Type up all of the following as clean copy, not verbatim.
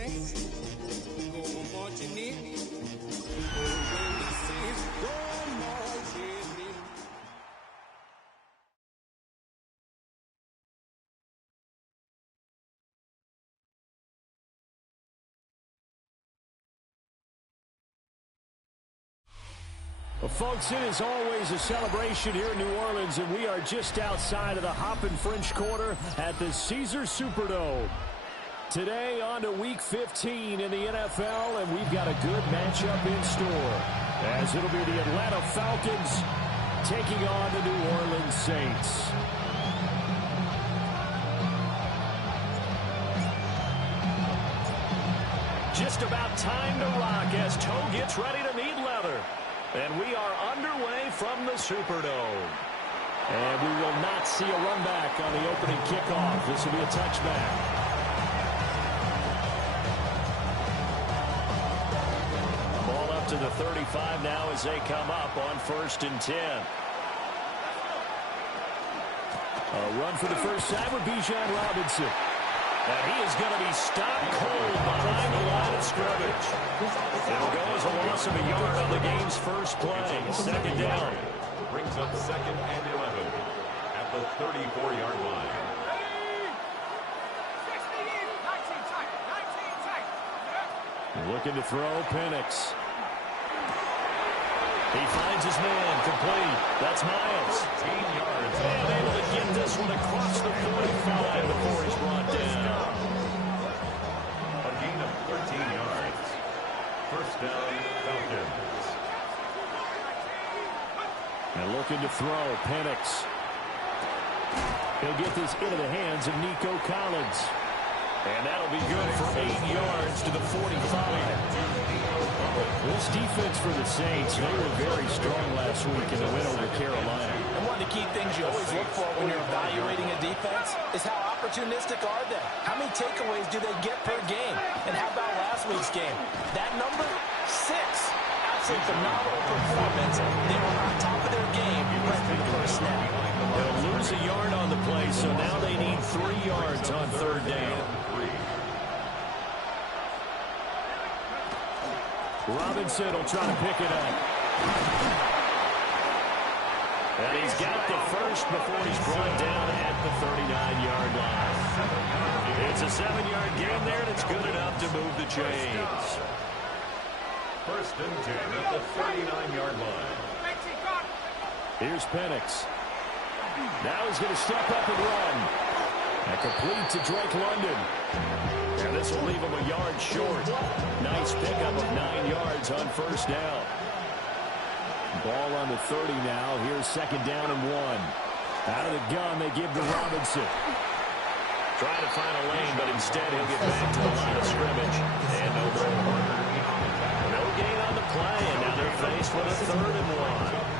Saints go marching in. Oh, when the Saints go marching in. Well, folks, it is always a celebration here in New Orleans, and we are just outside of the Hoppin' French Quarter at the Caesars Superdome. Today on to Week 15 in the NFL, and we've got a good matchup in store, as it'll be the Atlanta Falcons taking on the New Orleans Saints. Just about time to rock as Toe gets ready to meet leather. And we are underway from the Superdome. And we will not see a run back on the opening kickoff. This will be a touchback. Ball up to the 35 now as they come up on 1st and 10. A run for the first time with Bijan Robinson. And he is going to be stopped cold behind the line of scrimmage. It'll go as a loss of a yard on the game's first play. 2nd down. Brings up 2nd and 11 at the 34-yard line. Looking to throw, Penix. He finds his man, complete. That's Miles. 15 yards. And able to get this one across the 45 before he's brought down. A gain of 13 yards. 1st down, Falcons. And looking to throw, Penix. He'll get this into the hands of Nico Collins. And that'll be good for 8 yards to the 45. This defense for the Saints, they were very strong last week in the win over Carolina. And one of the key things you always look for when you're evaluating a defense is how opportunistic are they? How many takeaways do they get per game? And how about last week's game? That number, 6. Absolutely phenomenal performance. They were on top of their game right from the first snap. They'll lose a yard on the play, so now they need 3 yards on 3rd down. Robinson will try to pick it up. And he's got the first before he's brought down at the 39-yard line. It's a 7-yard gain there, and it's good enough to move the chains. 1st and 10 at the 39-yard line. Here's Penix. Now he's going to step up and run. And complete to Drake London. And this will leave him a yard short. Nice pickup of 9 yards on 1st down. Ball on the 30 now. Here's 2nd down and 1. Out of the gun, they give to Robinson. Trying to find a lane, but instead he'll get back to the line of scrimmage. And no more. No gain on the play, and now they're faced with a 3rd and 1.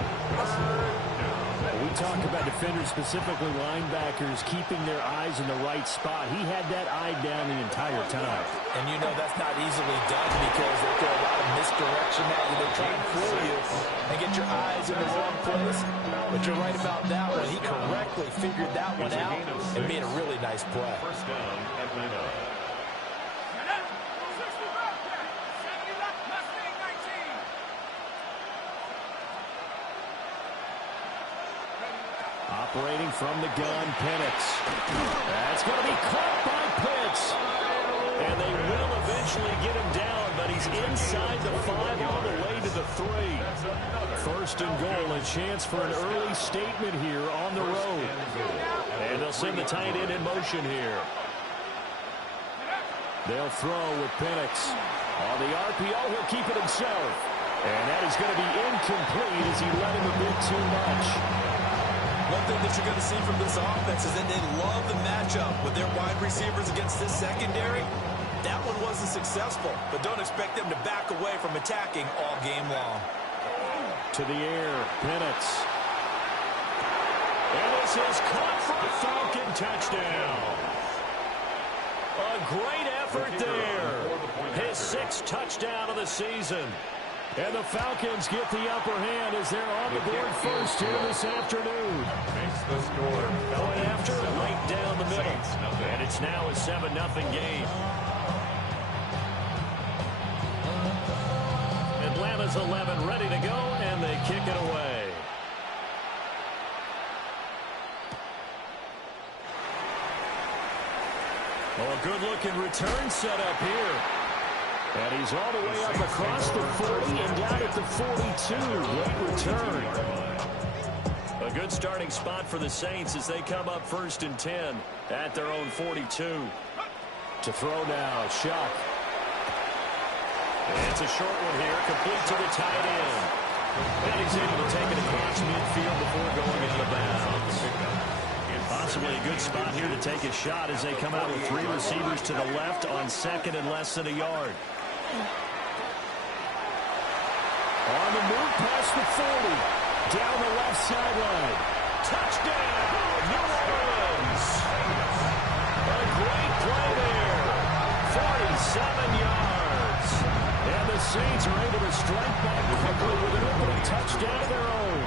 We talk about defenders, specifically linebackers, keeping their eyes in the right spot. He had that eye down the entire time. And you know that's not easily done because they throw a lot of misdirection at you. They try and fool you and get your eyes in the wrong place. But you're right about that one. He correctly figured that one out and made a really nice play. 1st down, Atlanta. Operating from the gun, Penix. That's going to be caught by Pitts. And they will eventually get him down, but he's inside the 5 all the way to the 3. 1st and goal, a chance for an early statement here on the road. And they'll send the tight end in motion here. They'll throw with Penix. On the RPO, he'll keep it himself. And that is going to be incomplete as he let him a bit too much. One thing that you're going to see from this offense is that they love the matchup with their wide receivers against this secondary. That one wasn't successful, but don't expect them to back away from attacking all game long. To the air, Penix. And this is caught for a Falcon touchdown. A great effort there. His 6th touchdown of the season. And the Falcons get the upper hand as they're on the board first here this afternoon. Makes the score. Point after, right down the middle. And it's now a 7-0 game. Atlanta's 11 ready to go, and they kick it away. Oh, a good-looking return set up here. And he's all the way up across the 40 and down at the 42. Great return. A good starting spot for the Saints as they come up 1st and 10 at their own 42. To throw now, Shuck. It's a short one here, complete to the tight end. And he's able to take it across midfield before going into bounds. Possibly a good spot here to take a shot as they come out with 3 receivers to the left on 2nd and less than a yard. On the move past the 40. Down the left sideline. Touchdown, New Orleans. A great play there. 47 yards. And the Saints are able to strike back quickly with an opening touchdown of their own.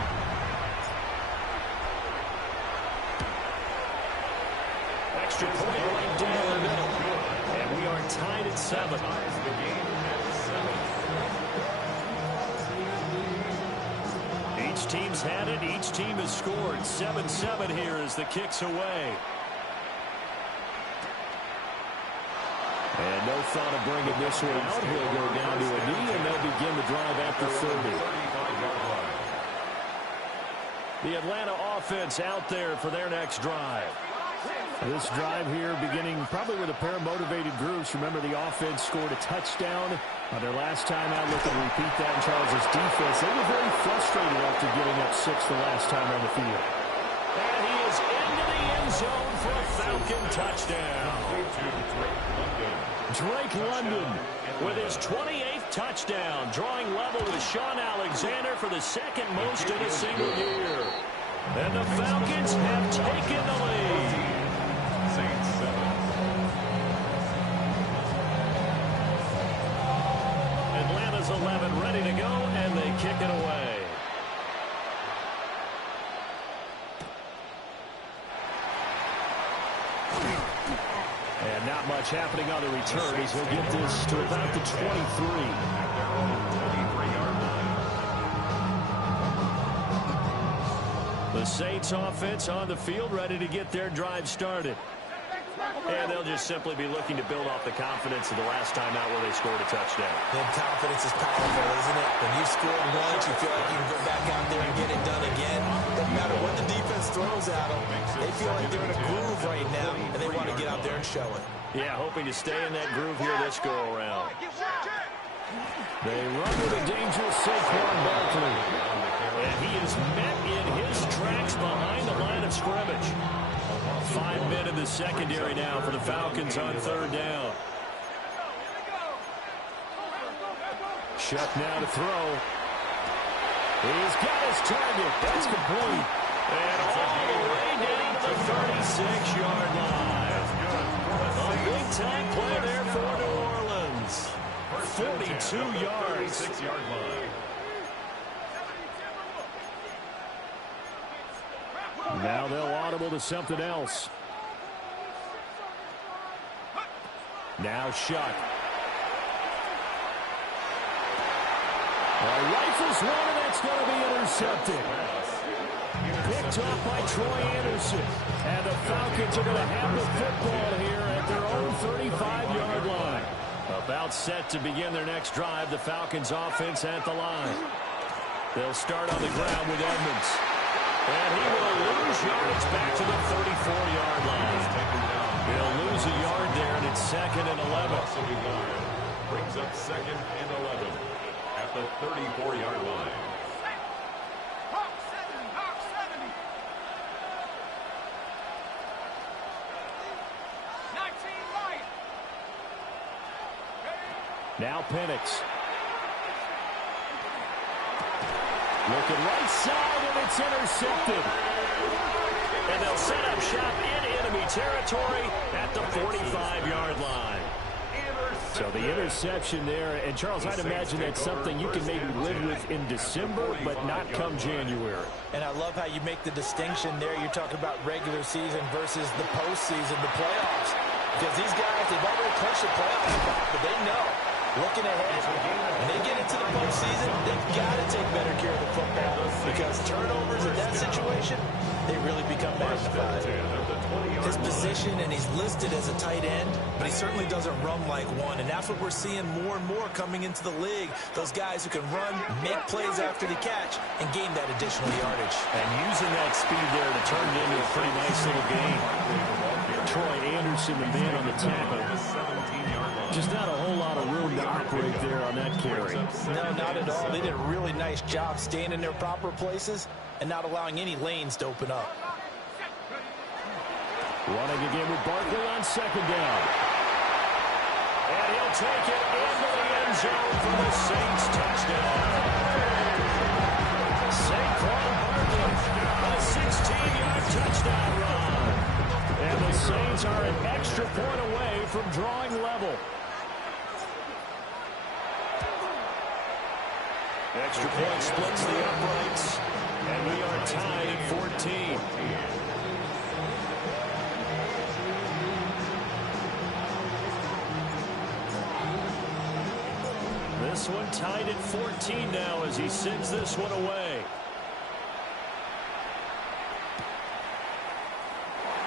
Extra point right down the middle. And we are tied at 7. Each team's had it. Each team has scored. 7-7 here as the kick's away. And no thought of bringing this one out. He'll go down to a knee, and they'll begin the drive after 30. The Atlanta offense out there for their next drive. This drive here beginning probably with a pair of motivated groups. Remember, the offense scored a touchdown on their last time out. Looking to repeat that in Charles' defense. They were very frustrated after giving up 6 the last time on the field. And he is into the end zone for a Falcon touchdown. Drake London with his 28th touchdown, drawing level with Sean Alexander for the 2nd most in a single year. And the Falcons have taken the lead. Saints 7. Atlanta's 11 ready to go, and they kick it away. And not much happening on the return as he'll get this to about the 23. The Saints offense on the field ready to get their drive started. And they'll just simply be looking to build off the confidence of the last time out where they scored a touchdown. And confidence is powerful, isn't it? When you've scored once, you feel like you can go back out there and get it done again. Doesn't matter what the defense throws at them. They feel like they're in a groove right now, and they want to get out there and show it. Yeah, hoping to stay in that groove here this go-around. They run with a dangerous Saquon Barkley. And he is met in his tracks behind the line of scrimmage. 5 men in the secondary now for the Falcons on 3rd down. Shuck now to throw. He's got his target. That's complete. And all the way down to the 36-yard line. A big-time play there for New Orleans. 42 yards. 6-yard line. Now they'll audible to something else. Now Shuck. Rifles one, and that's going to be intercepted. Picked off by Troy Anderson. And the Falcons are going to have the football here at their own 35-yard line. About set to begin their next drive. The Falcons offense at the line. They'll start on the ground with Edmonds. And he will lose yards back to the 34-yard line. He'll lose a yard there, and it's 2nd and 11. Brings up 2nd and 11 at the 34-yard line. Now Penix. Looking right side, and it's intercepted. And they'll set up shop in enemy territory at the 45-yard line. So the interception there, and Charles, I'd imagine that's something you can maybe live with in December, but not come January. And I love how you make the distinction there. You're talking about regular season versus the postseason, the playoffs. Because these guys, they've already clinched the playoffs, but they know looking ahead. When they get into the postseason, they've got to take better care of the football because turnovers in that situation, they really become magnified. His position, and he's listed as a tight end, but he certainly doesn't run like one, and that's what we're seeing more and more coming into the league. Those guys who can run, make plays after the catch, and gain that additional yardage. And using that speed there to turn it into a pretty nice little game. Troy Anderson, the man on the tackle. Just not a whole lot of room to operate there on that carry. No, not at all. They did a really nice job staying in their proper places and not allowing any lanes to open up. Running again with Barkley on second down. And he'll take it into the end zone for the Saints touchdown. Saquon Barkley, a 16-yard touchdown run. And the Saints are an extra point away from drawing level. Extra point splits the uprights, and we are tied at 14. This one tied at 14 now as he sends this one away.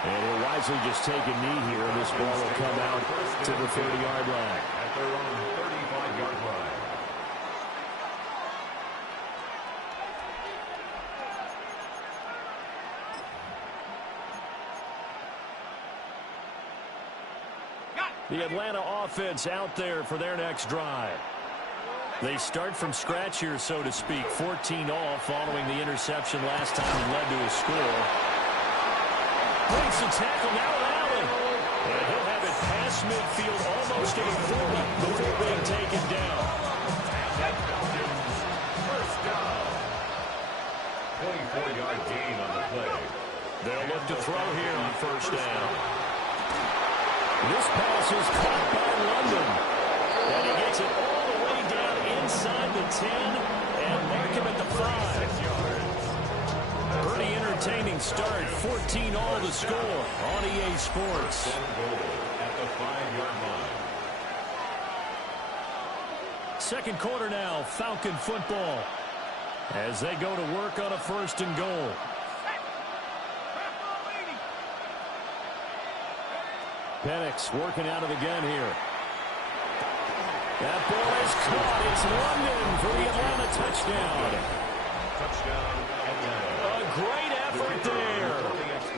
And he'll wisely just take a knee here, and this ball will come out to the 30-yard line. At their own 35-yard line. The Atlanta offense out there for their next drive. They start from scratch here, so to speak. 14 all following the interception last time and led to a score. Breaks the tackle now with Allen. And he'll have it past midfield almost at 40 before being taken down. First down. 24-yard gain on the play. They'll look to throw here on first down. This pass is caught by London. And he gets it all the way down inside the 10 and mark him at the 5. Pretty entertaining start. 14 all to score on EA Sports. At the 5-yard line. Second quarter now, Falcon football. As they go to work on a first and goal. Penix working out of the gun here. That ball is caught. It's London for the Atlanta touchdown. Touchdown, Atlanta. A great effort there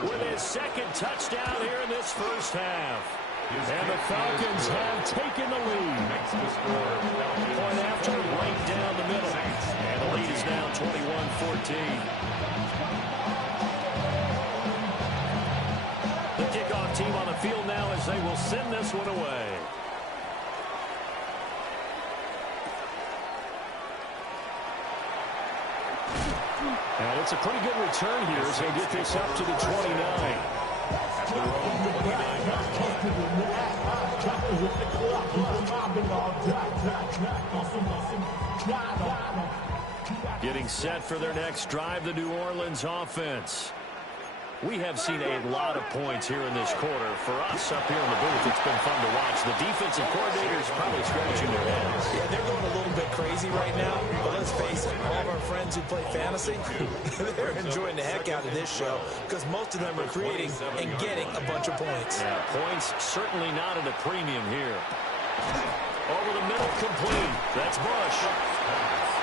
with his second touchdown here in this first half. And the Falcons have taken the lead. Point after, right down the middle. And the lead is now 21-14. The kickoff team on the field now as they will send this one away. And it's a pretty good return here as they get this up to the 29. Getting set for their next drive, the New Orleans offense. We have seen a lot of points here in this quarter. For us up here in the booth, it's been fun to watch. The defensive coordinators probably scratching their heads. Yeah, they're going a little bit crazy right now. But let's face it, all of our friends who play fantasy, they're enjoying the heck out of this show because most of them are creating and getting a bunch of points. Yeah, points certainly not at a premium here. Over the middle, complete. That's Bush.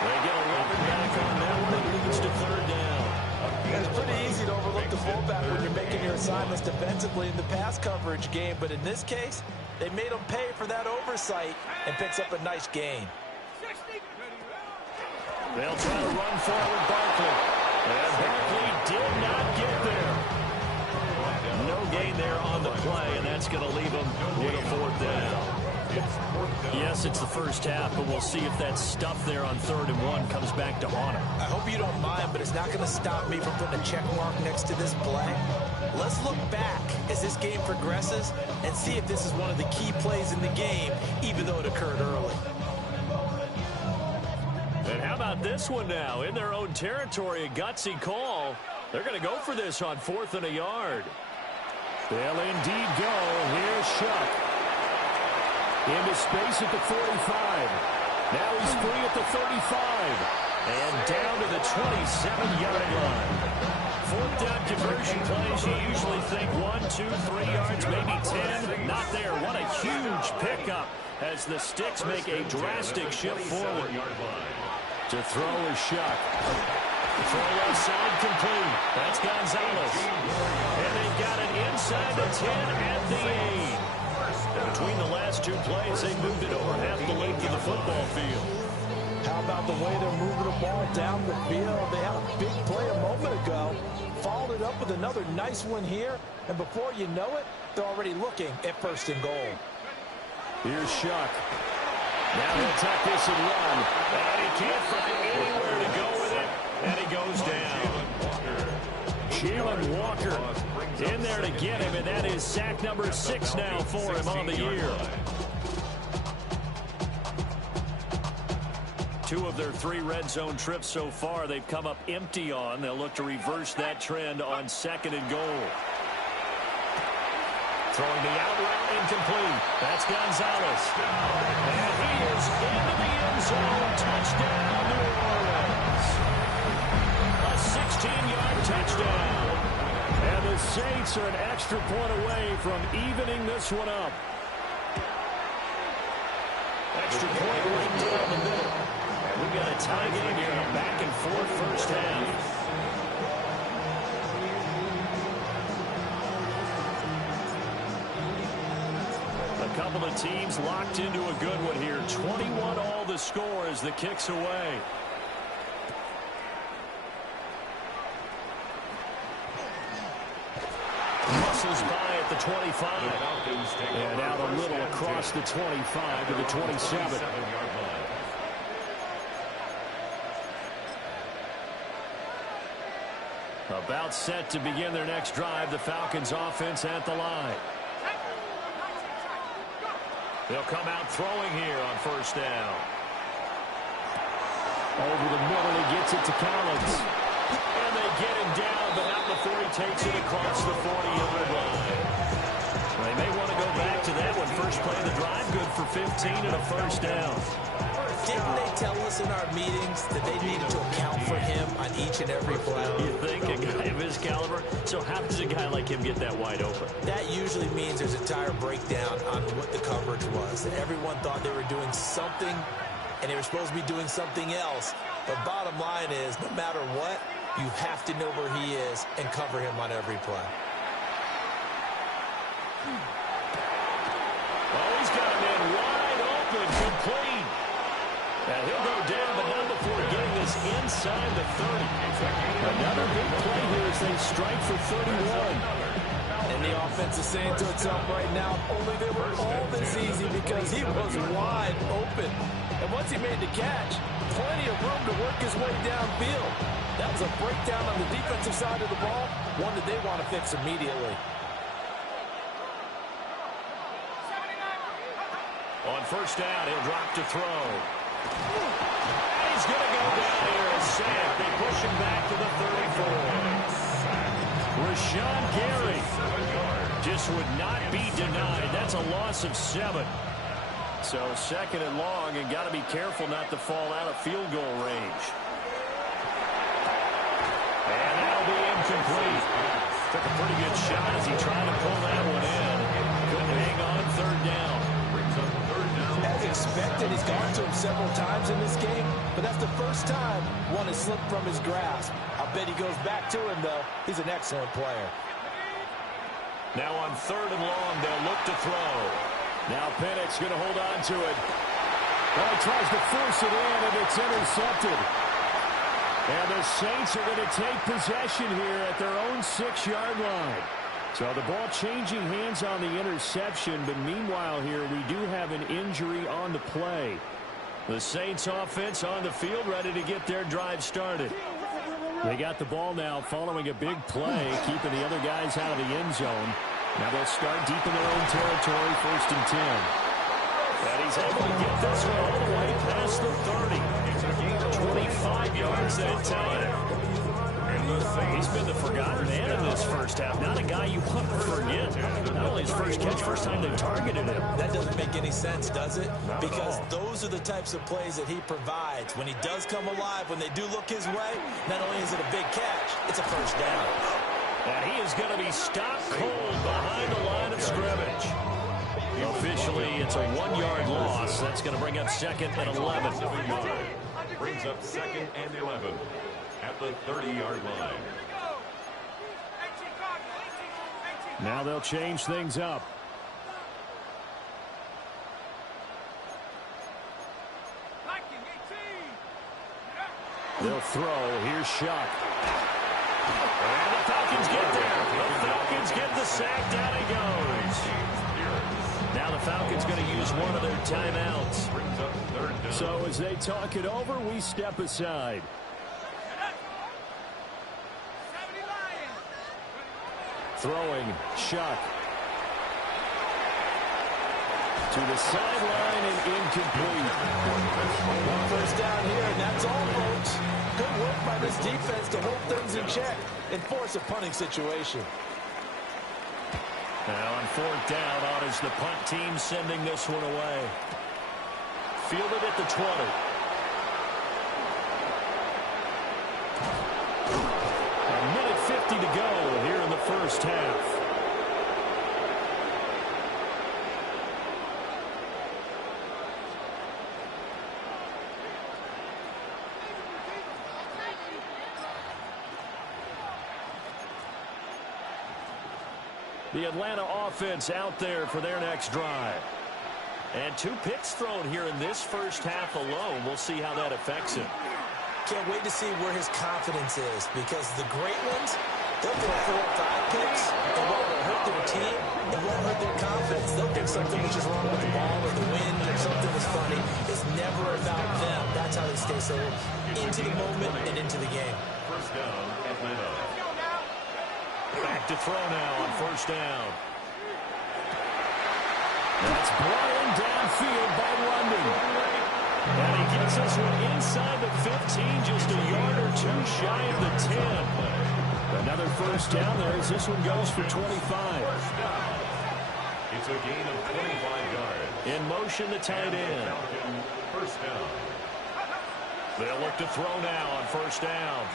They get 11 back on that one. It leads to third down. It's pretty easy to overlook the fullback when you're making your assignments defensively in the pass coverage game, but in this case, they made him pay for that oversight and picks up a nice gain. They'll try to run forward Barkley. And Barkley did not get there. No gain there on the play, and that's going to leave him with a fourth down. Yes, it's the first half, but we'll see if that stuff there on 3rd and 1 comes back to haunt him. I hope you don't mind, but it's not going to stop me from putting a check mark next to this play. Let's look back as this game progresses and see if this is one of the key plays in the game, even though it occurred early. And how about this one now? In their own territory, a gutsy call. They're going to go for this on 4th and a yard. They'll indeed go. Here's Shuck. Into space at the 45. Now he's free at the 35. And down to the 27-yard line. Fourth down conversion plays, you usually think 1, 2, 3 yards, maybe 10. Not there. What a huge pickup as the Sticks make a drastic shift forward. To throw is Shuck. Throw left side complete. That's Gonzalez. And they've got it inside the 10 at the 8. And between the last two plays, they moved it over half the length of the football field. How about the way they're moving the ball down the field? They had a big play a moment ago. Followed it up with another nice one here. And before you know it, they're already looking at 1st and goal. Here's Shuck. Now he'll tuck this and run. And he can't find anywhere to go with it. And he goes down. Jalen Walker in there to get him. And that is sack number 6 now for him on the year. 2 of their 3 red zone trips so far they've come up empty on. They'll look to reverse that trend on 2nd and goal. Throwing the out route incomplete. That's Gonzalez. And he is into the end zone. Touchdown, New Orleans. A 16-yard touchdown. And the Saints are an extra point away from evening this one up. Extra point right down the middle. And we've got a tie game here, a back-and-forth first half. A couple of teams locked into a good one here. 21 all the score as the kick's away. Muscles by at the 25. And out a little across the 25 to the 27. About set to begin their next drive. The Falcons offense at the line. They'll come out throwing here on 1st down. Over the middle, he gets it to Collins. And they get him down, but not before he takes it across the 40-yard line. They may want to go back to that one. First play of the drive, good for 15 and a 1st down. Didn't they tell us in our meetings that they needed to account for him on each and every play? You think a guy of his caliber? So how does a guy like him get that wide open? That usually means there's a entire breakdown on what the coverage was. That everyone thought they were doing something, and they were supposed to be doing something else. But bottom line is, no matter what, you have to know where he is and cover him on every play. Oh, he's got him in wide open, complete. And he'll go down, but not before getting this inside the 30. Another big play here as they strike for 31. And the offense is saying to itself right now, only they were all this easy because he was wide open. And once he made the catch, plenty of room to work his way downfield. That was a breakdown on the defensive side of the ball, one that they want to fix immediately. On 1st down, he'll drop to throw. And he's going to go down here and sack. They push him back to the 34. Rashawn Gary just would not be denied. That's a loss of 7. So 2nd and long, and got to be careful not to fall out of field goal range. And that'll be incomplete. Took a pretty good shot as he tried to pull that one in. Couldn't hang on 3rd down. As expected, he's gone to him several times in this game, but that's the first time one has slipped from his grasp. I bet he goes back to him, though. He's an excellent player. Now on 3rd and long, they'll look to throw. Now Penix going to hold on to it. Well, he tries to force it in, and it's intercepted. And the Saints are going to take possession here at their own 6-yard line. So the ball changing hands on the interception, but meanwhile here we do have an injury on the play. The Saints offense on the field ready to get their drive started. They got the ball now following a big play, keeping the other guys out of the end zone. Now they'll start deep in their own territory, 1st and 10. And he's able to get this one all the way past the 30. 25 yards that time. He's been the forgotten man in this first half. Not a guy you want to forget. Not only his first catch, first time they targeted him. That doesn't make any sense, does it? Because those are the types of plays that he provides. When he does come alive, when they do look his way, not only is it a big catch, it's a first down. And he is going to be stopped cold behind the line of scrimmage. Officially, it's a 1-yard loss. That's going to bring up second and 11. Brings up second and 11 at the 30-yard line. Now they'll change things up. They'll throw. Here's Shuck. And the Falcons get there. The Falcons get the sack. Down he goes. Now the Falcons going to use one of their timeouts. Brings up third down. So as they talk it over, we step aside. Throwing, Shuck. To the sideline and incomplete. One first down here, and that's all, folks. Good work by this defense to hold things in check and force a punting situation. Now on fourth down, on is the punt team sending this one away. Fielded at the 20. A minute 50 to go here in the first half. The Atlanta offense out there for their next drive. And 2 picks thrown here in this first half alone. We'll see how that affects him. Can't wait to see where his confidence is, because the great ones, they'll throw 4 or 5 picks, and while it'll hurt their team, it won't hurt their confidence. They'll think something was just wrong with the ball or the wind or something was funny. It's never about them. That's how they stay so into the moment and into the game. First down, Atlanta. Back to throw now on first down. That's blown downfield by London. And he gets this one inside the 15, just a yard or 2 shy of the 10. Another first down there as this one goes for 25. It's a gain of 25 yards. In motion, the tight end. First down. They'll look to throw now on first down.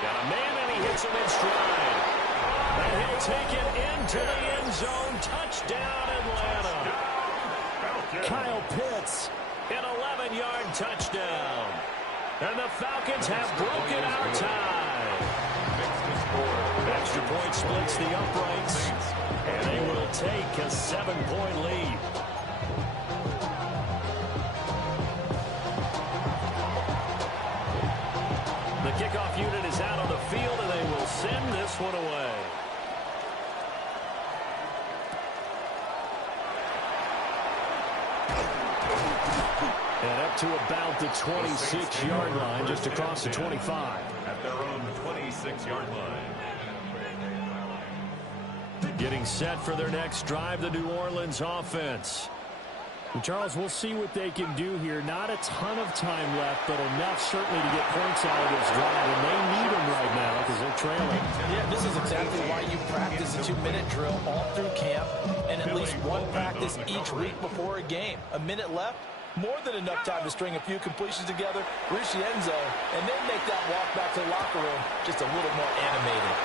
Got a man, and he hits him in stride. And he'll take it into the end zone. Touchdown, Atlanta. Kyle Pitts, an 11-yard touchdown. And the Falcons have broken our tie. Extra point splits the uprights. And they will take a 7-point lead. The kickoff unit is out on the field, and they will send this one away. And up to about the 26-yard line, just across the 25. At their own 26-yard line. Getting set for their next drive, the New Orleans offense. And Charles, we'll see what they can do here. Not a ton of time left, but enough certainly to get points out of this drive. And they need them right now because they're trailing. Yeah, this is exactly why you practice a 2-minute drill all through camp and at least one practice each week before a game. A minute left, more than enough time to string a few completions together, reach the end zone, and then make that walk back to the locker room just a little more animated.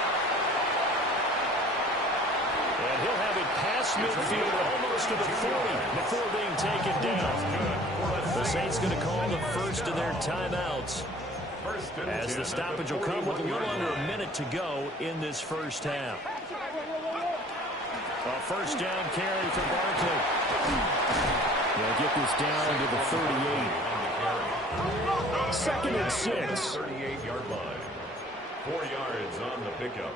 And he'll have it past midfield almost to the 40 before being taken down. The Saints going to call the first of their timeouts as the stoppage will come with a little under a minute to go in this first half. A first down carry for Barkley. They'll get this down to the 38. Second and 6. 38-yard line. 4 yards on the pickup.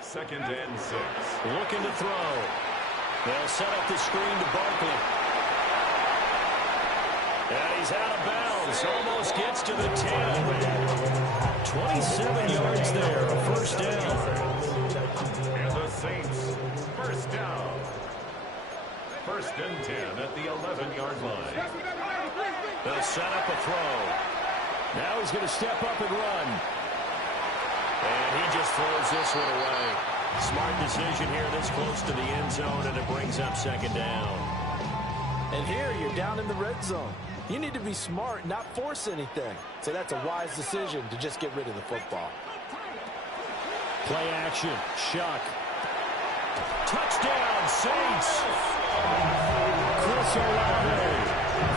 Second and 6. Looking to throw. They'll set up the screen to Barkley. And he's out of bounds. Almost gets to the 10. 27 yards there. A first down. And the Saints, first down. First and 10 at the 11-yard line. They'll set up a throw. Now he's going to step up and run. just throws this one away. Smart decision here this close to the end zone, and it brings up second down. And here you're down in the red zone. You need to be smart, not force anything. So that's a wise decision to just get rid of the football. Play action. Shuck. Touchdown, Saints. Chris Olave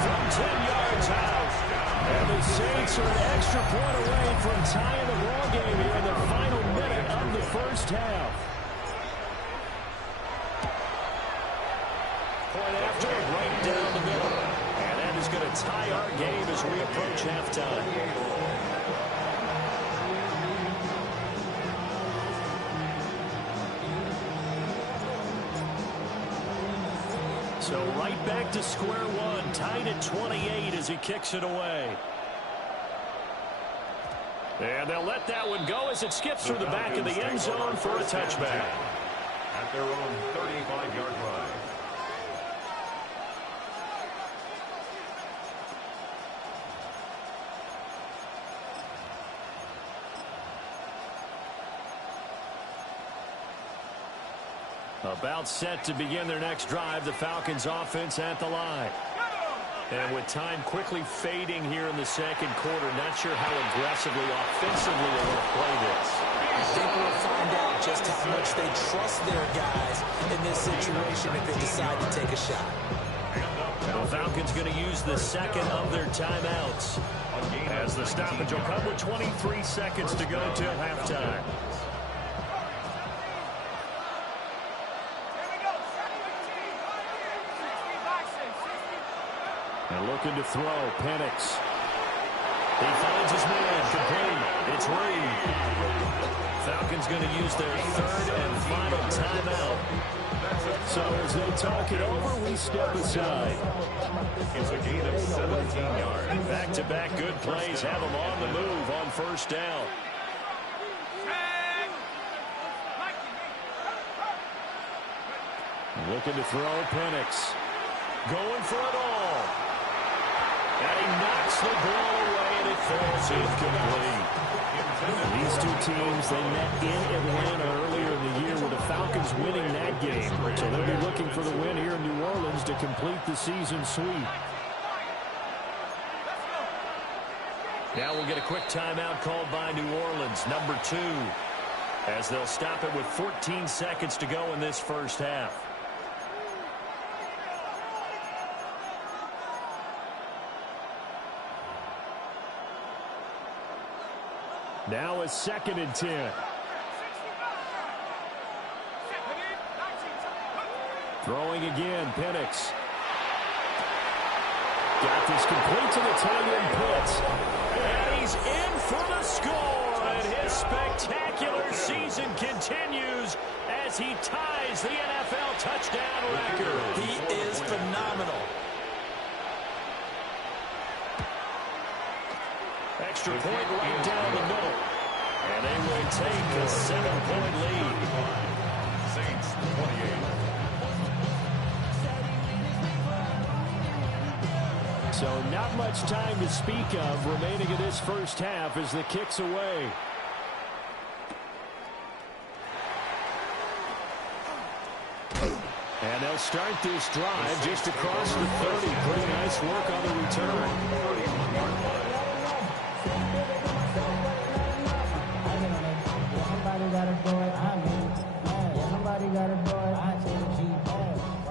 from 10 yards out. And the Saints are an extra point away from tying the ball game here in the final minute of the first half. Point after, right down the middle. And that is going to tie our game as we approach halftime. So right back to square one, tied at 28 as he kicks it away. And they'll let that one go as it skips through the back of the end zone for a touchback. At their own 35-yard line. About set to begin their next drive, the Falcons offense at the line. And with time quickly fading here in the second quarter, not sure how aggressively, offensively they want to play this. I think we'll find out just how much they trust their guys in this situation if they decide to take a shot. The Falcons going to use the second of their timeouts as the stoppage will come with 23 seconds to go till halftime. And looking to throw, Penix. He finds his man, complete. It's Reed. Falcons going to use their third and final timeout. So as they talk it over, we step aside. It's a gain of 17 yards. Back-to-back good plays have them on the move on first down. Looking to throw, Penix. Going for it all. And he knocks the ball away, and it falls incomplete. These two teams, they met in Atlanta earlier in the year with the Falcons winning that game. So they'll be looking for the win here in New Orleans to complete the season sweep. Now we'll get a quick timeout called by New Orleans, number 2, as they'll stop it with 14 seconds to go in this first half. Now a 2nd and 10. Throwing again, Penix. Got this complete to the tight end Pitts. And he's in for the score. And his spectacular season continues as he ties the NFL touchdown record. He is phenomenal. Extra point right down the middle. And they will take a 7-point lead. Saints 28. So not much time to speak of remaining in this first half as the kick's away. And they'll start this drive just across the 30. Pretty nice work on the return.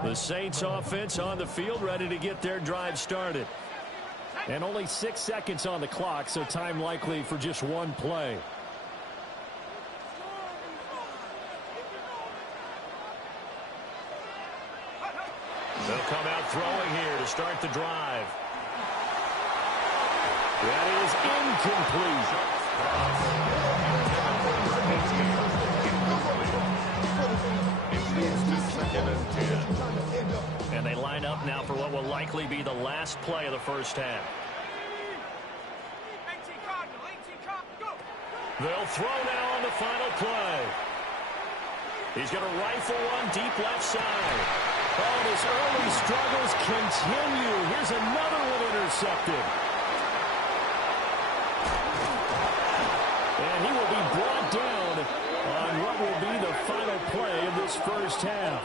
The Saints offense on the field ready to get their drive started. And only 6 seconds on the clock, so time likely for just one play. They'll come out throwing here to start the drive. That is incomplete. And they line up now for what will likely be the last play of the first half. They'll throw now on the final play. He's going to rifle one deep left side. Oh, and his early struggles continue. Here's another one intercepted. And he will be brought down first half.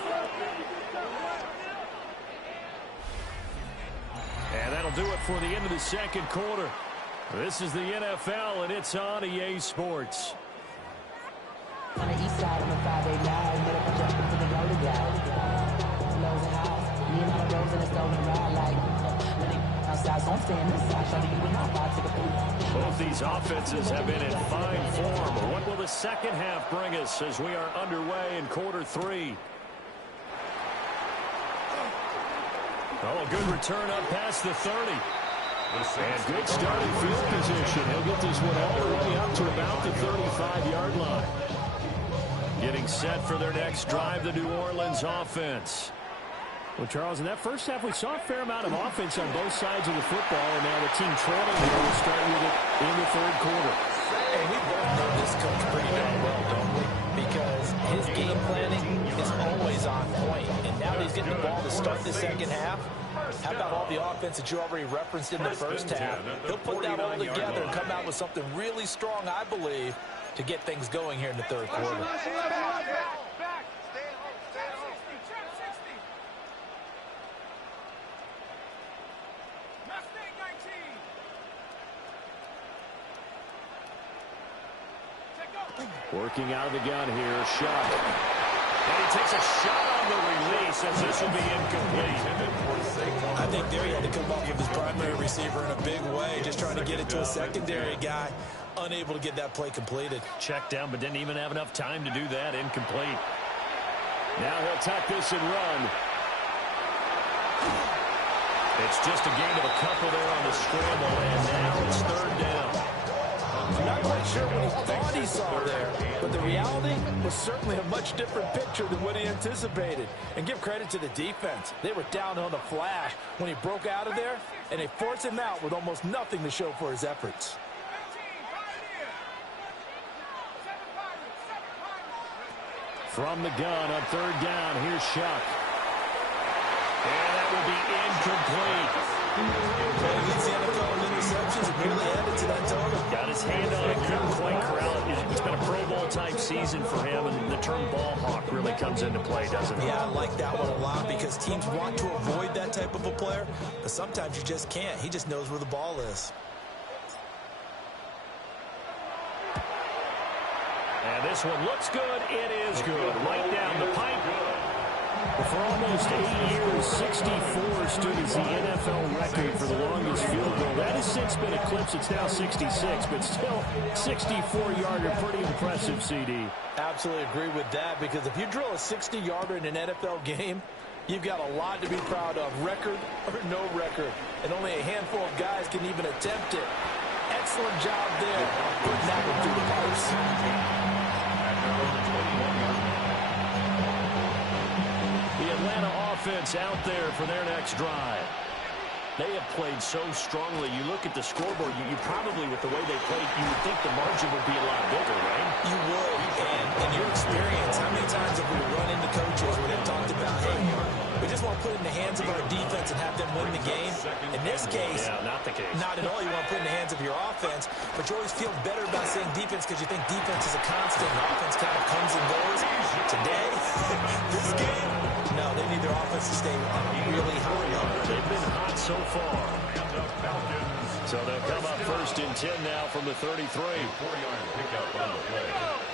And that'll do it for the end of the second quarter. This is the NFL, and it's on EA Sports. On the east side, I'm a 589. Met up a jump to the roller guy. Lows and highs. Me and my bros in a stolen ride. Like, outside, so I'm staying inside. Show you and I take a peek. Both these offenses have been in fine form. What will the second half bring us as we are underway in quarter three? Oh, a good return up past the 30. And good starting field position. He'll get this one all the way up to about the 35-yard line. Getting set for their next drive, the New Orleans offense. Well, Charles, in that first half, we saw a fair amount of offense on both sides of the football, and now the team trailing here will start with it in the third quarter. And we both know this coach pretty darn well, don't we? Because his game planning is always on point. And now that he's getting the ball to start the second half, how about all the offense that you already referenced in the first half? He'll put that all together and come out with something really strong, I believe, to get things going here in the third quarter. Working out of the gun here, Shuck. And he takes a shot on the release as this will be incomplete. I think there he had to come up with his primary receiver in a big way, just trying to get it to a secondary guy, unable to get that play completed. Checked down, but didn't even have enough time to do that. Incomplete. Now he'll tuck this and run. It's just a gain of a couple there on the scramble, and now it's third down. Not quite sure what he thought he saw there, but the reality was certainly a much different picture than what he anticipated. And give credit to the defense. They were down on the flash when he broke out of there, and they forced him out with almost nothing to show for his efforts. From the gun on third down, here's Shuck. And that will be incomplete. He leads the NFL in interceptions and nearly added to that total. Got his hand on it, couldn't quite corral it. It's been a Pro Bowl type season for him, and the term ball hawk really comes into play, doesn't it? Yeah, I like that one a lot because teams want to avoid that type of a player, but sometimes you just can't. He just knows where the ball is. And this one looks good. It is good. Right down the pipe. For almost 8 years, 64 stood as the NFL record for the longest field goal. That has since been eclipsed. It's now 66, but still 64-yarder. Pretty impressive, CD. Absolutely agree with that, because if you drill a 60-yarder in an NFL game, you've got a lot to be proud of, record or no record. And only a handful of guys can even attempt it. Excellent job there, putting that one through the pipes. Offense out there for their next drive. They have played so strongly. You look at the scoreboard, you probably, with the way they played, you would think the margin would be a lot bigger, right? You would. And in your experience, how many times have we run into coaches where they've talked about, hey, we just want to put it in the hands of our defense and have them win the game? In this case, not the case. Not at all. You want to put it in the hands of your offense, but you always feel better about saying defense because you think defense is a constant. Offense kind of comes and goes. Today, this game, no, they need their offense to stay on a really high level. They've been hot so far. So they'll come up first and 10 now from the 33.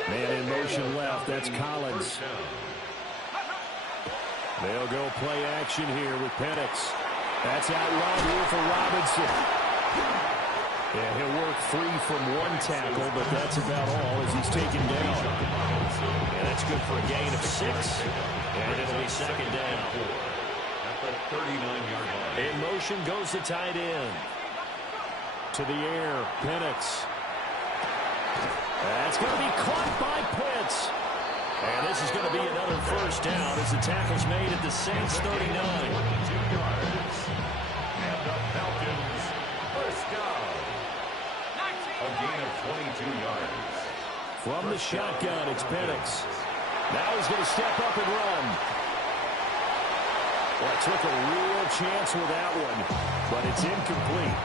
Man in motion left. That's Collins. They'll go play action here with Penix. That's out wide here for Robinson. And he'll work free from one tackle, but that's about all as he's taken down. And that's good for a gain of 6. And it'll be second down. At the 39-yard line. In motion goes the tight end. To the air, Penix. That's going to be caught by Pitts. And this is going to be another first down as the tackle's made at the Saints 39. 22 yards. And the Falcons first down. A gain of 22 yards. From the shotgun, it's Penix. Now he's going to step up and run. Well, took a real chance with that one, but it's incomplete.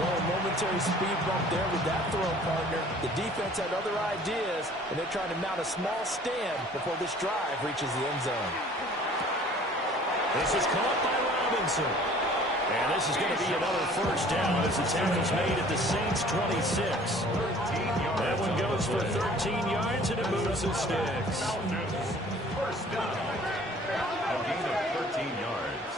Well, a momentary speed bump there with that throw, partner. The defense had other ideas, and they're trying to mount a small stand before this drive reaches the end zone. This is caught by Robinson. And this is going to be another first down as the tackle's made at the Saints' 26. That one goes for 13 yards, and it moves the sticks. First down. A gain of 13 yards.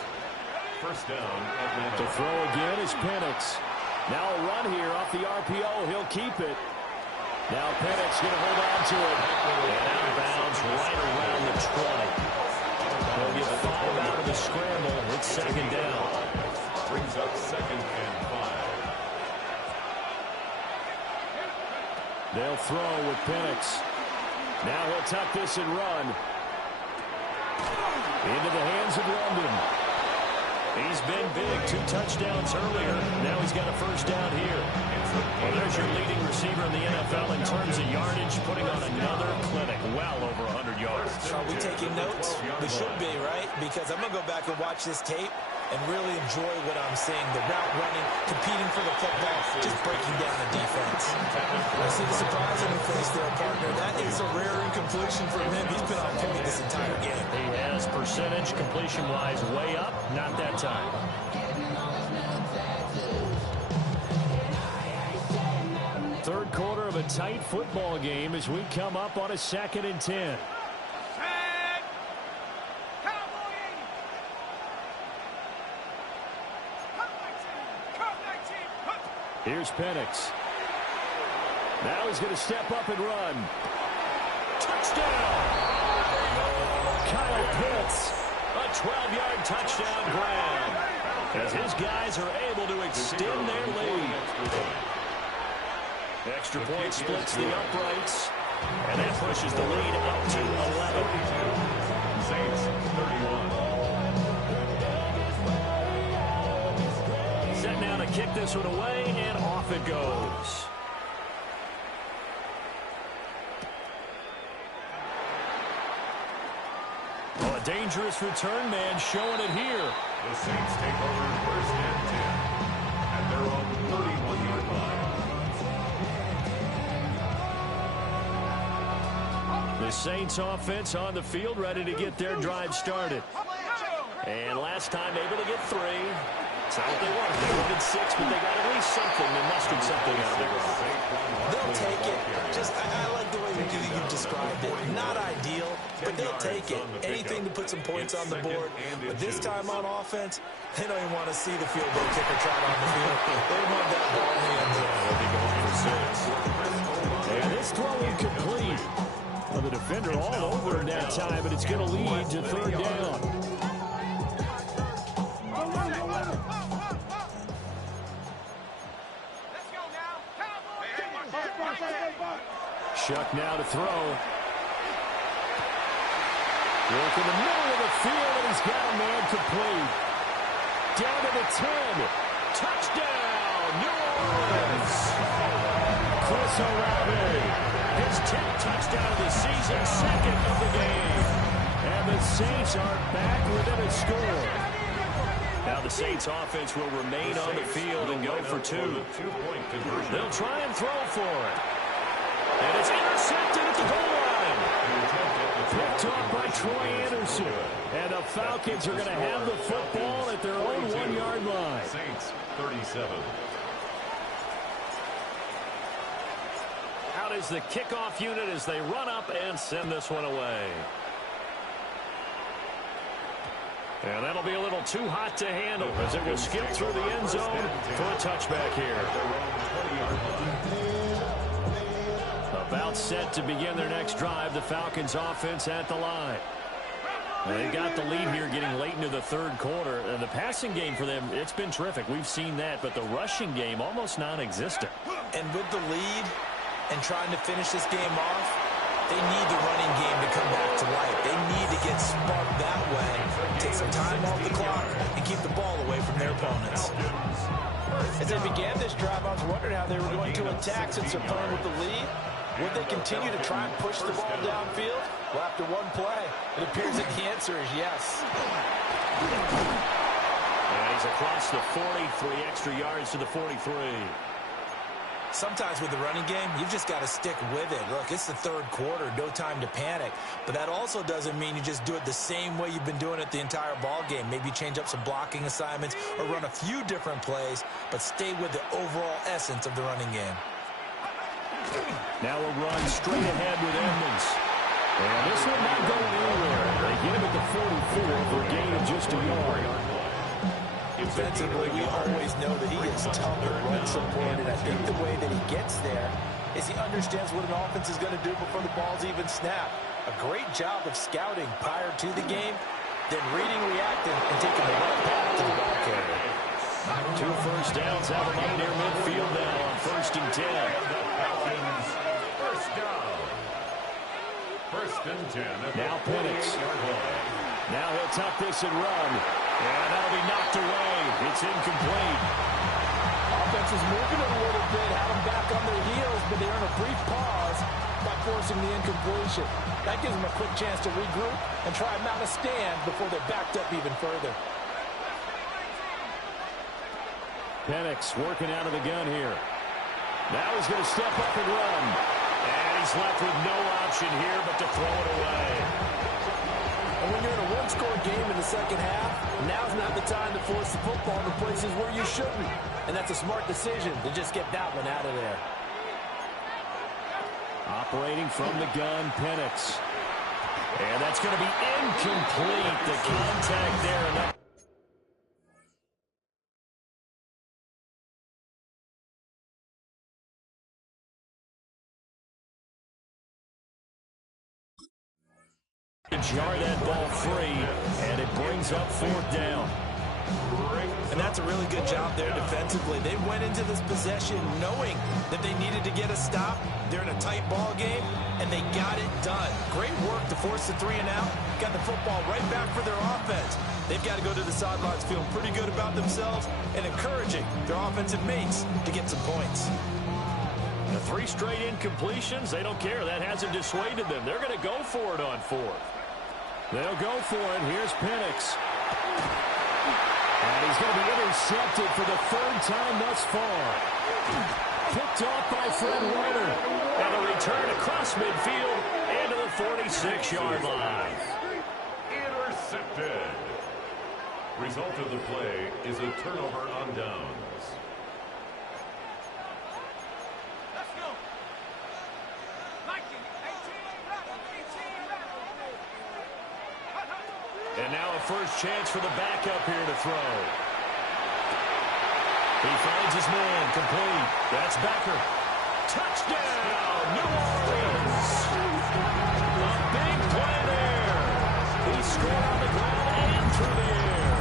First down, Atlanta. To throw again is Penix. Now a run here off the RPO. He'll keep it. Now Penix going to hold on to it. And out of bounds right around the 20. They'll get 5 out of the scramble. It's second down. Brings up 2nd and 5. They'll throw with Penix. Now he'll tuck this and run. Into the hands of London. He's been big. 2 touchdowns earlier. Now he's got a first down here. Well, there's your leading receiver in the NFL in terms of yardage, putting on another clinic. Well over 100 yards. Are we taking notes? We should be, right? Because I'm going to go back and watch this tape and really enjoy what I'm seeing. The route running, competing for the football, just breaking down the defense. I see the surprise on your face there, partner. That is a rare incompletion for him. He's been on point this entire game. He has percentage completion-wise way up. Not that time. Third quarter of a tight football game as we come up on a 2nd and 10. Here's Penix. Now he's going to step up and run. Touchdown! Kyle Pitts, a 12-yard touchdown grab, as his guys are able to extend their lead. Extra point splits the uprights, and that pushes the lead up to 11. Saints 31. Set now to kick this one away, and off it goes. Oh, a dangerous return man showing it here. The Saints take over 1st and 10 at their own 31-yard line. The Saints offense on the field, ready to get their drive started. And last time able to get 3. It's not what they wanted. They wanted 6, but they got at least something. They mustered something out of it. They'll take it. I like the way you've described it. Not ideal, but they'll take it. Anything to put some points on the board. But this time on offense, they don't even want to see the field goal kicker trot on the field. They want that ball in the end zone. They'll be going for 6. And this throw incomplete. Well, the defender all over in that time, but it's going to lead to 3rd down. Shuck now to throw. Work in the middle of the field, and he's got a man complete. Down to the 10. Touchdown, New Orleans. Chris Olave, his 10th touchdown of the season, 2nd of the game. And the Saints are back within a score. Now the Saints offense will remain on the field and go for 2. They'll try and throw for it. And it's intercepted at the goal line. Picked off by Troy Anderson. And the Falcons are going to have the football at their own 1-yard line. Saints 37. Out is the kickoff unit as they run up and send this one away. And that'll be a little too hot to handle as it will skip through the end zone for a touchback here. About set to begin their next drive, the Falcons offense at the line. They've got the lead here getting late into the 3rd quarter. And the passing game for them, it's been terrific. We've seen that, but the rushing game almost non-existent. And with the lead and trying to finish this game off, they need the running game to come back to life. They need to get sparked that way, take some time off the clock, and keep the ball away from their opponents. As they began this drive, I was wondering how they were going to attack since they're playing with the lead. Would they continue to try and push the ball downfield? Well, after one play, it appears that the answer is yes. And he's across the 40, 3 extra yards to the 43. Sometimes with the running game, you've just got to stick with it. Look, it's the third quarter, no time to panic. But that also doesn't mean you just do it the same way you've been doing it the entire ball game. Maybe change up some blocking assignments or run a few different plays, but stay with the overall essence of the running game. Now a run straight ahead with Edmonds. And this one not going anywhere. They get him at the 44 for a gain of just a yard. Defensively, we always know that he is tough to run support, and I think the way that he gets there is he understands what an offense is going to do before the ball's even snapped. A great job of scouting prior to the game, then reading, reacting, and taking the right path to the ball carrier. 2 first downs have him up near midfield now on 1st and 10. First down. 1st and 10. Now Penix. Now he'll tuck this and run. And that'll be knocked away. It's incomplete. Offense is moving a little bit, had them back on their heels, but they earn a brief pause by forcing the incompletion. That gives them a quick chance to regroup and try and mount a stand before they're backed up even further. Penix working out of the gun here. Now he's going to step up and run. And he's left with no option here but to throw it away. And when you're in a one-score game in the second half, now's not the time to force the football to places where you shouldn't. And that's a smart decision to just get that one out of there. Operating from the gun, Penix. And that's going to be incomplete. The contact there. And that jar that ball free, and it brings up 4th down. And that's a really good job there defensively. They went into this possession knowing that they needed to get a stop. They're in a tight ball game, and they got it done. Great work to force the 3 and out. Got the football right back for their offense. They've got to go to the sidelines feeling pretty good about themselves and encouraging their offensive mates to get some points. The 3 straight incompletions, they don't care. That hasn't dissuaded them. They're going to go for it on 4th. They'll go for it. Here's Penix. And he's going to be intercepted for the 3rd time thus far. Picked off by Fred Warner. And a return across midfield into the 46-yard line. Intercepted. Result of the play is a turnover on downs. And now a first chance for the backup here to throw. He finds his man, complete. That's Becker. Touchdown, New Orleans. A big play there. He scored on the ground and through the air.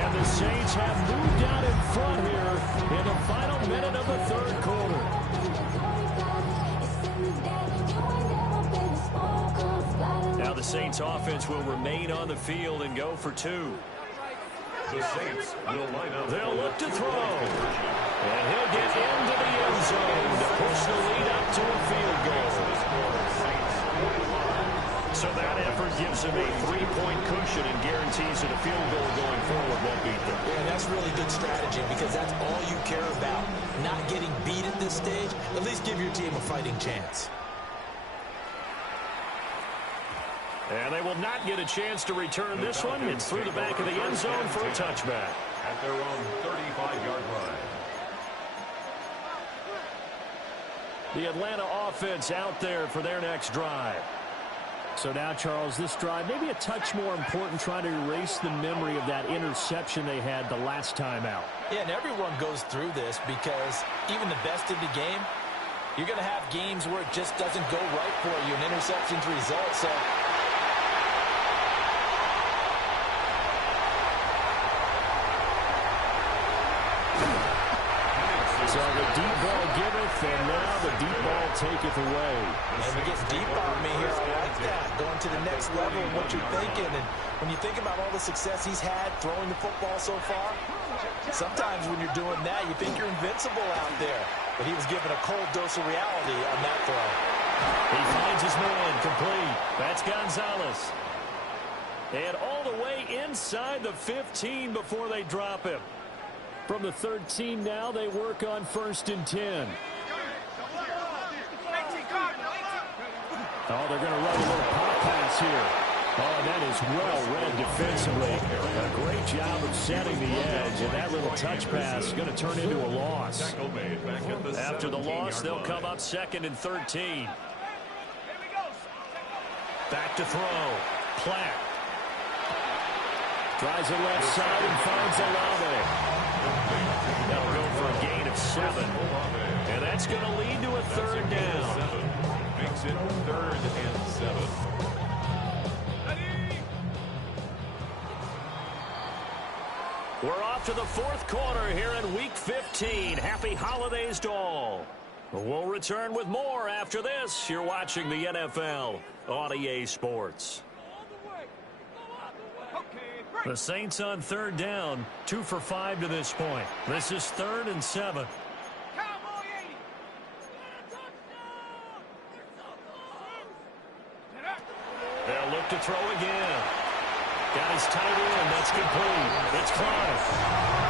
And the Saints have moved out in front here in the final minute of the 3rd quarter. Now the Saints offense will remain on the field and go for 2. The Saints will line up. They'll look to throw. And he'll get into the end zone to push the lead up to a field goal. So that effort gives him a 3-point cushion and guarantees that a field goal going forward won't beat them. Yeah, that's really good strategy because that's all you care about. Not getting beat at this stage. At least give your team a fighting chance. And they will not get a chance to return this one. It's through the back of the end zone for a touchback. At their own 35-yard line. The Atlanta offense out there for their next drive. So now, Charles, this drive maybe a touch more important, trying to erase the memory of that interception they had the last time out. Yeah, and everyone goes through this because even the best in the game, you're going to have games where it just doesn't go right for you, and interceptions result. So the deep ball giveth, and now the deep ball taketh away. And he gets deep on me here. I like that. Going to the next level and what you're thinking. And when you think about all the success he's had throwing the football so far, sometimes when you're doing that, you think you're invincible out there. But he was given a cold dose of reality on that throw. He finds his man, complete. That's Gonzalez. And all the way inside the 15 before they drop him. From the 13 now, they work on 1st and 10. Oh, they're going to run a little pop pass here. Oh, and that is well read defensively. A great job of setting the edge, and that little touch pass is going to turn into a loss. After the loss, they'll come up 2nd and 13. Back to throw. Platt. Drives it left side and finds Olave. That'll go for a gain of 7. And that's going to lead to a 3rd down. Makes it 3rd and 7. We're off to the 4th quarter here in Week 15. Happy holidays to all. We'll return with more after this. You're watching the NFL on EA Sports. The Saints on 3rd down, 2 for 5 to this point. This is 3rd and 7. They'll look to throw again. Got his tight end. That's complete. It's Klein.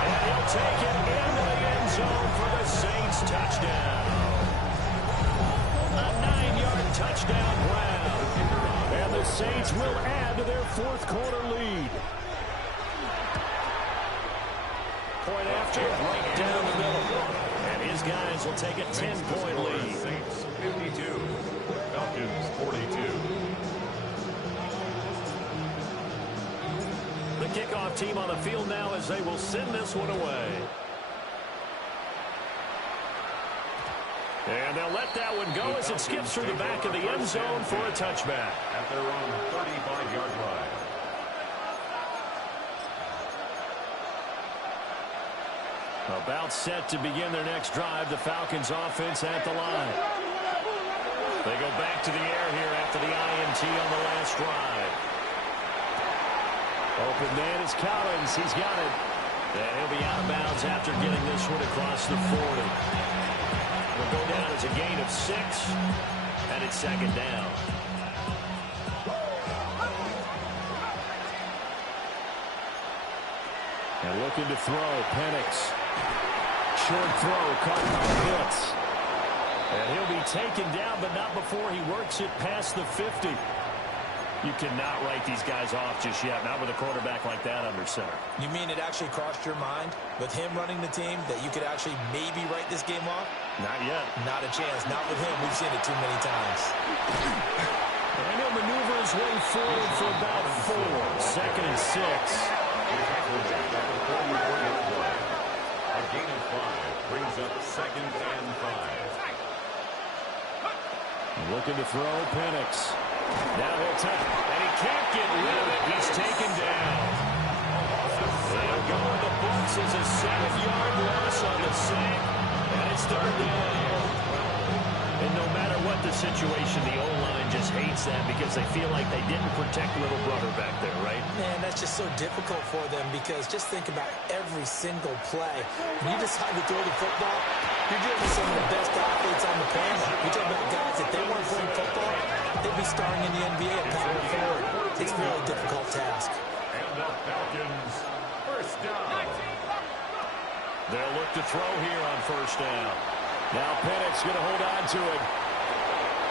And he'll take it into the end zone for the Saints touchdown. A 9-yard touchdown grab. And the Saints will add to their 4th quarter lead. Point after, right down the middle. And his guys will take a 10-point lead. Saints 52, Falcons 42. The kickoff team on the field now as they will send this one away. And they'll let that one go as it skips through the back of the end zone for a touchback. At their own 35-yard line. About set to begin their next drive, the Falcons offense at the line. They go back to the air here after the INT on the last drive. Open man is Collins. He's got it. And he'll be out of bounds after getting this one across the 40. Will go down as a gain of 6, and it's 2nd down. And looking to throw, Penix. Short throw, caught by Pitts. And he'll be taken down, but not before he works it past the 50. You cannot write these guys off just yet, not with a quarterback like that under center. You mean it actually crossed your mind with him running the team that you could actually maybe write this game off? Not yet. Not a chance. Not with him. We've seen it too many times. And he'll maneuver his way forward for about 4. 2nd and 6. A gain of 5 brings up 2nd and 5. Looking to throw, Penix. Now he'll take it, and he can't get rid of it. He's taken down. They'll go in the books as a 7-yard loss on the sack, and it's 3rd down. And no matter what the situation, the O-line just hates that because they feel like they didn't protect little brother back there, right? Man, that's just so difficult for them because just think about every single play. When you decide to throw the football, you're dealing with some of the best athletes on the planet. You're talking about guys, if they weren't playing football, they'd be starring in the NBA at power forward. It's a really difficult task. And the Falcons, 1st down. They'll look to throw here on 1st down. Now Penix going to hold on to it.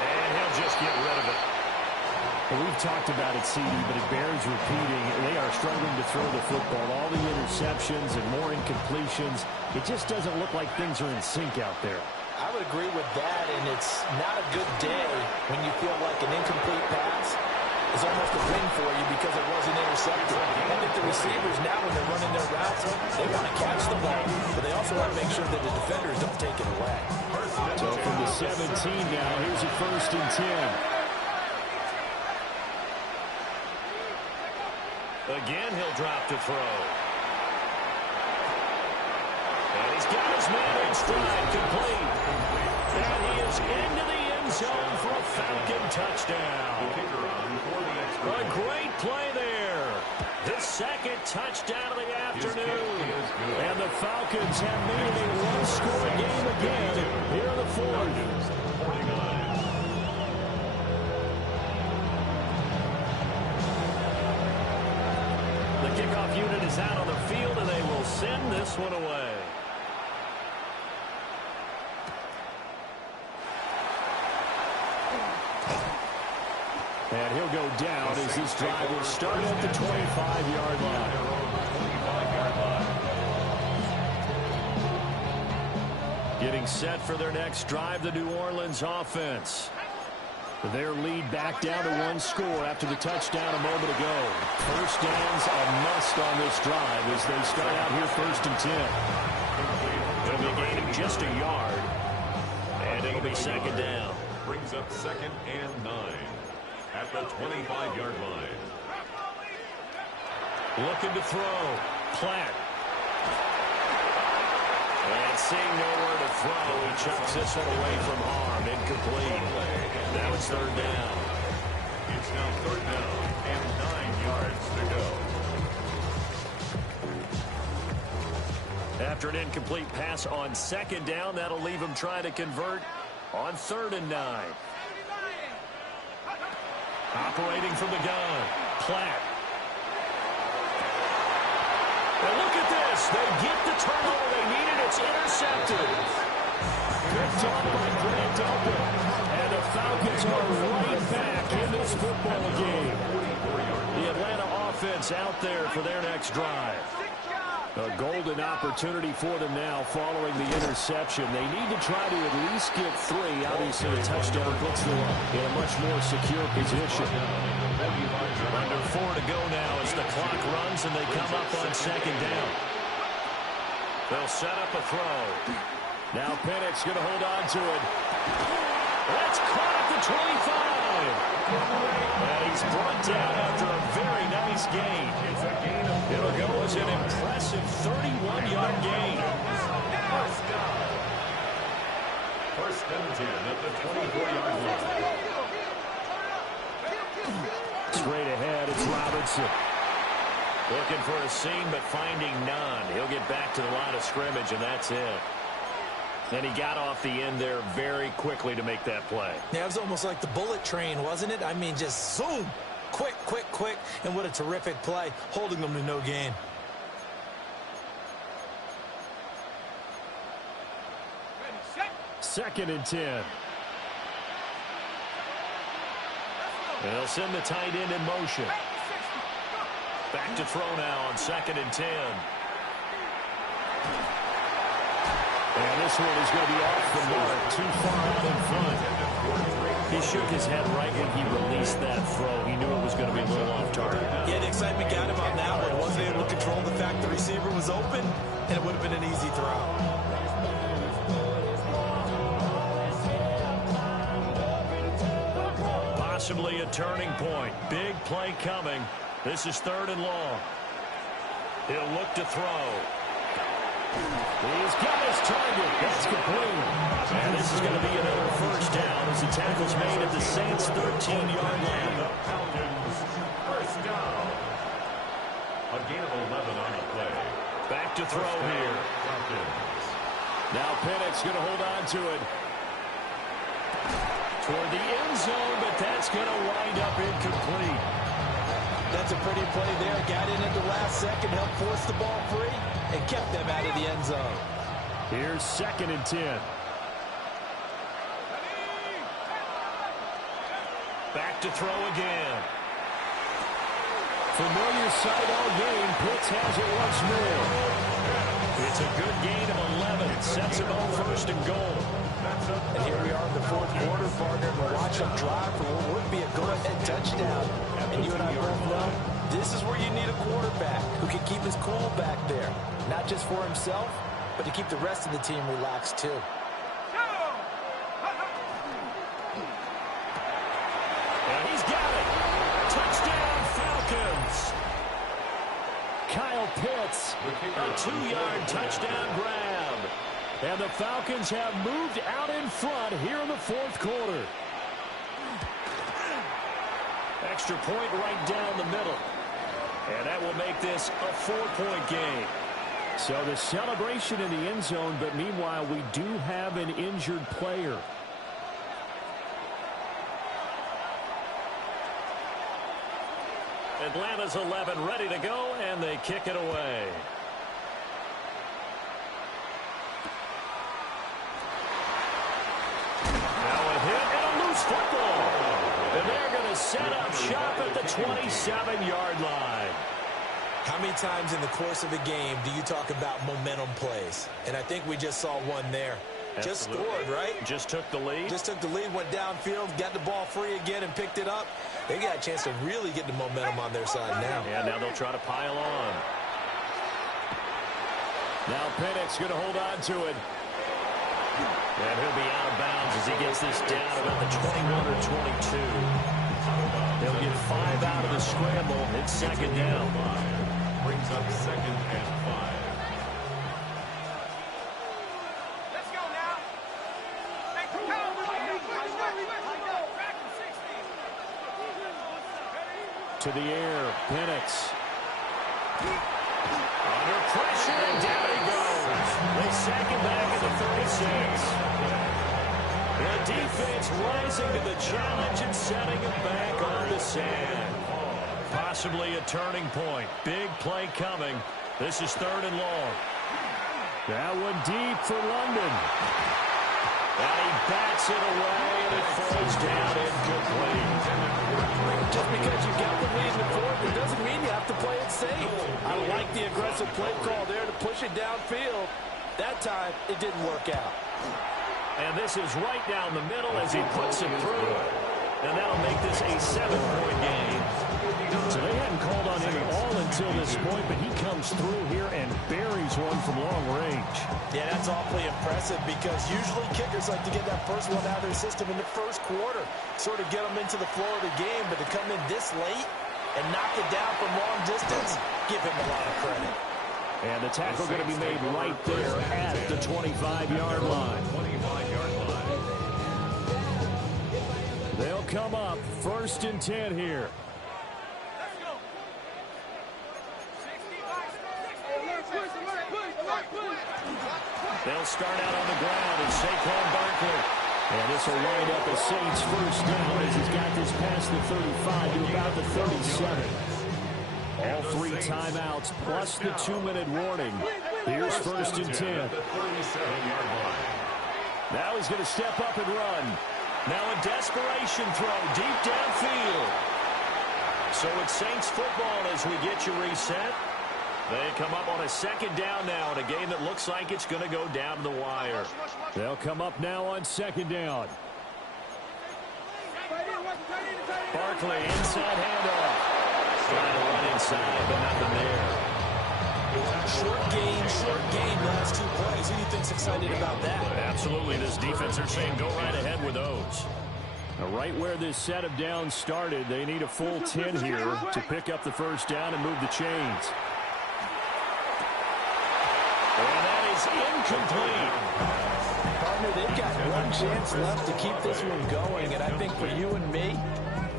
And he'll just get rid of it. Well, we've talked about it, CD, but it bears repeating. They are struggling to throw the football. All the interceptions and more incompletions. It just doesn't look like things are in sync out there. I would agree with that, and it's not a good day when you feel like an incomplete pass is almost a win for you because it wasn't intercepted. I think the receivers now, when they're running their routes, they want to catch the ball, but they also want to make sure that the defenders don't take it away. So from the 17 now, here's a 1st and 10. Again, he'll drop to throw. And he's got his man in stride, complete. And he is into the end zone for a Falcon touchdown. A great play there. His 2nd touchdown of the afternoon. And the Falcons have made it a one-score game again here in the 4th. kickoff unit is out on the field, and they will send this one away. And he'll go down as this drive will start at the 25-yard line. Getting set for their next drive, the New Orleans offense. Their lead back down to 1 score after the touchdown a moment ago. First down's a must on this drive as they start out here 1st and 10. It'll be a gain of just a yard. And it'll be 2nd down. Brings up 2nd and 9 at the 25-yard line. Looking to throw. Platt. And seeing nowhere to throw, he chucks this one away from harm. Incomplete. Now it's 3rd down. It's now 3rd down and 9 yards to go. After an incomplete pass on 2nd down, that'll leave him trying to convert on 3rd and 9. Operating from the gun, Platt. And look at this. They get the turnover they needed. It's intercepted. Picked up by Grant Delpit. And the Falcons are right back in this football game. The Atlanta offense out there for their next drive. A golden opportunity for them now following the interception. They need to try to at least get 3. Obviously, a touchdown puts them in a much more secure position. Under 4 to go now as the clock runs and they come up on 2nd down. They'll set up a throw. Now Penix going to hold on to it. That's caught at the 25. And he's brought down after a very nice gain. It'll go as an impressive 31-yard gain. First down. 1st and 10 at the 24-yard line. Straight ahead, it's Robinson. Looking for a seam, but finding none. He'll get back to the line of scrimmage, and that's it. And he got off the end there very quickly to make that play. Yeah, it was almost like the bullet train, wasn't it? I mean, just zoom. Quick, quick, quick. And what a terrific play, holding them to no gain. Second and 10. And they'll send the tight end in motion. Back to throw now on 2nd and 10. And this one is going to be off the mark, too far out in front. He shook his head right when he released that throw. He knew it was going to be a little off target. Yeah, the excitement got him on that one. Wasn't able to control the fact the receiver was open, and it would have been an easy throw. Possibly a turning point. Big play coming. This is 3rd and long. He'll look to throw. He's got his target. That's complete. And this is going to be another 1st down as the tackle's made at the Saints' 13-yard line. The Falcons, 1st down. A gain of 11 on the play. Back to throw here. Falcons. Now Penix going to hold on to it. Toward the end zone, but that's going to wind up incomplete. That's a pretty play there. Got in at the last second, helped force the ball free, and kept them out of the end zone. Here's 2nd and 10. Back to throw again. Familiar sight all game. Pitts has it once more. It's a good gain of 11. It sets him on 1st and goal. And here we are in the 4th quarter, partner, to watch them drive for what would be a go-ahead touchdown. And you and I both know this is where you need a quarterback who can keep his cool back there. Not just for himself, but to keep the rest of the team relaxed too. And he's got it. Touchdown, Falcons. Kyle Pitts, a 2-yard touchdown grab. And the Falcons have moved out in front here in the 4th quarter. Extra point right down the middle. And that will make this a 4-point game. So the celebration in the end zone, but meanwhile we do have an injured player. Atlanta's 11 ready to go, and they kick it away. Now a hit and a loose football. And they're going to set up shop at the 27-yard line. How many times in the course of a game do you talk about momentum plays? And I think we just saw one there. Just scored, right? Just took the lead. Just took the lead, went downfield, got the ball free again and picked it up. They got a chance to really get the momentum on their side now. Yeah, now they'll try to pile on. Now Penix going to hold on to it. And he'll be out of bounds as he gets this down about the 21 or 22. They'll get 5 out of the scramble. It's second down. Brings up second and 5. Let's go now. Hey, to the air, Penix. Under pressure, and down he goes. They sack him back at the 36. The defense rising to the challenge and setting him back on the sand. Possibly a turning point. Big play coming. This is 3rd and long. That one deep for London. And he bats it away, and it falls down incomplete. Just because you got the lead in the fourth, it doesn't mean you have to play it safe. I like the aggressive play call there to push it downfield. That time, it didn't work out. And this is right down the middle as he puts it through. And that'll make this a 7-point game. So they hadn't called on him at all until this point, but he comes through here and buries one from long range. Yeah, that's awfully impressive because usually kickers like to get that first one out of their system in the first quarter, sort of get them into the flow of the game, but to come in this late and knock it down from long distance, give him a lot of credit. And the tackle going to be made right there at the 25-yard line. They'll come up 1st and 10 here. They'll start out on the ground and Saquon Barkley. And this will wind up a Saints first down as he's got this past the 35 to about the 37. All 3 timeouts plus the 2-minute warning. Here's 1st and 10. Now he's going to step up and run. Now a desperation throw deep downfield. So it's Saints football as we get you reset. They come up on a 2nd down now in a game that looks like it's going to go down to the wire. They'll come up now on 2nd down. Barkley inside handoff. Trying to run inside, but nothing there. Short game, last 2 plays. Who do you think's excited about that? Absolutely. This defense are saying go right ahead with those. Now, right where this set of downs started, they need a full 10 here to pick up the 1st down and move the chains. And that is incomplete. Partner, they've got one chance left to keep this one going, and I think for you and me,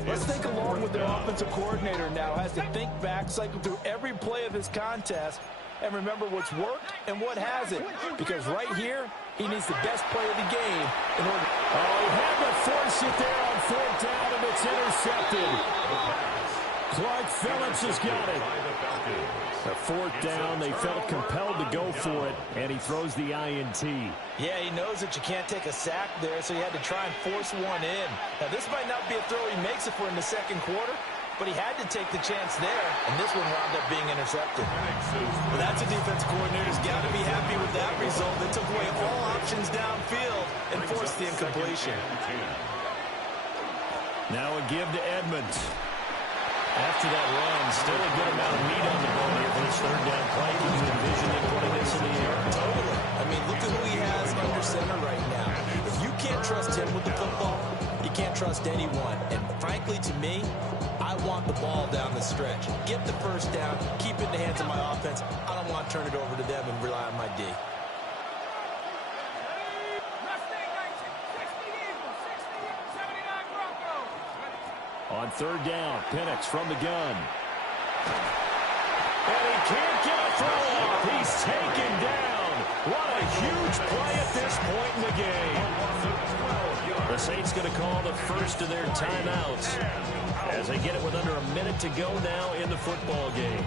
let's think along with their offensive coordinator now. Has to think back, cycle through every play of this contest, and remember what's worked and what hasn't. Because right here, he needs the best play of the game in order. Oh, he had to force it there on 4th down, and it's intercepted. Clark Phillips has got it. The 4th down, they felt compelled to go for it, and he throws the INT. Yeah, he knows that you can't take a sack there, so he had to try and force one in. Now, this might not be a throw he makes if we're in the 2nd quarter, but he had to take the chance there, and this one wound up being intercepted. Well, that's a defense coordinator's got to be happy with that result. They took away all options downfield and forced the incompletion. Now a give to Edmonds. After that run, still a good amount of meat on the bone here for this 3rd down play. Can you envision them putting this in the air? Totally. I mean, look at who he has under center right now. If you can't trust him with the football, you can't trust anyone. And frankly, to me, I want the ball down the stretch. Get the 1st down, keep it in the hands of my offense. I don't want to turn it over to them and rely on my D. On 3rd down, Penix from the gun. And he can't get a throw off. He's taken down. What a huge play at this point in the game. The Saints going to call the first of their timeouts as they get it with under a minute to go now in the football game.